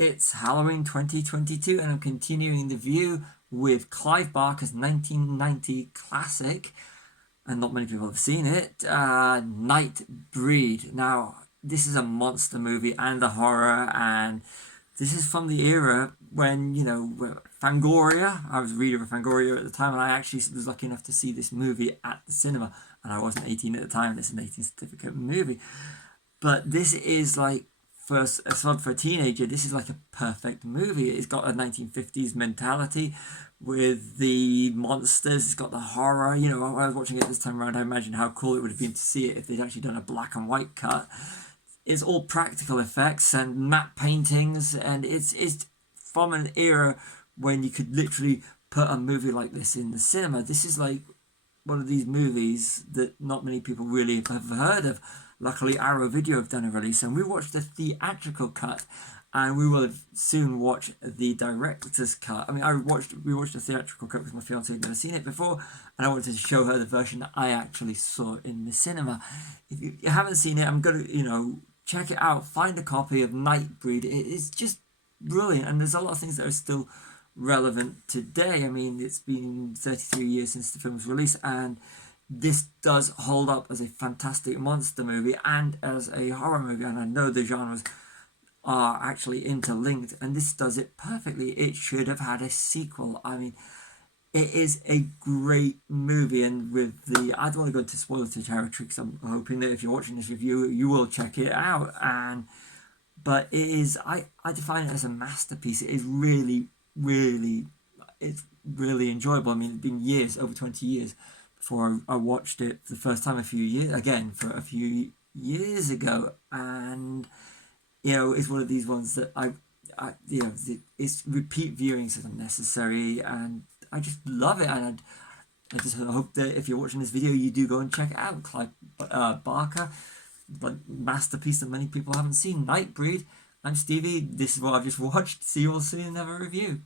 It's Halloween 2022 and I'm continuing the view with Clive Barker's 1990 classic, and not many people have seen it, Nightbreed. Now, this is a monster movie and a horror, and this is from the era when, Fangoria, I was a reader of Fangoria at the time, and I actually was lucky enough to see this movie at the cinema, and I wasn't 18 at the time. This is an 18 certificate movie. But this is like, for a teenager, this is like a perfect movie. It's got a 1950s mentality with the monsters. It's got the horror. When I was watching it this time around, I imagined how cool it would have been to see it if they'd actually done a black and white cut. It's all practical effects and matte paintings, and it's from an era when you could literally put a movie like this in the cinema. This is like one of these movies that not many people really have heard of. Luckily, Arrow Video have done a release, and we watched the theatrical cut, and we will soon watch the director's cut. I mean, we watched the theatrical cut because my fiance had never seen it before, and I wanted to show her the version that I actually saw in the cinema. If you haven't seen it, I'm gonna, check it out. Find a copy of Nightbreed. It is just brilliant, and there's a lot of things that are still relevant today. I mean, it's been 33 years since the film was released, and this does hold up as a fantastic monster movie and as a horror movie, and I know the genres are actually interlinked, and this does it perfectly. It should have had a sequel. I mean, it is a great movie, and I don't want to go into spoiler territory because I'm hoping that if you're watching this review, you will check it out. But it is, I define it as a masterpiece. It is really, really, it's really enjoyable. I mean, it's been years, over 20 years, before I watched it for the first time a few years ago, and it's one of these ones that it's repeat viewings are necessary, and I just love it, and I just hope that if you're watching this video, you do go and check it out. Clive Barker, but masterpiece that many people haven't seen, Nightbreed. I'm Stevie. This is what I've just watched. See you all soon. Have a review.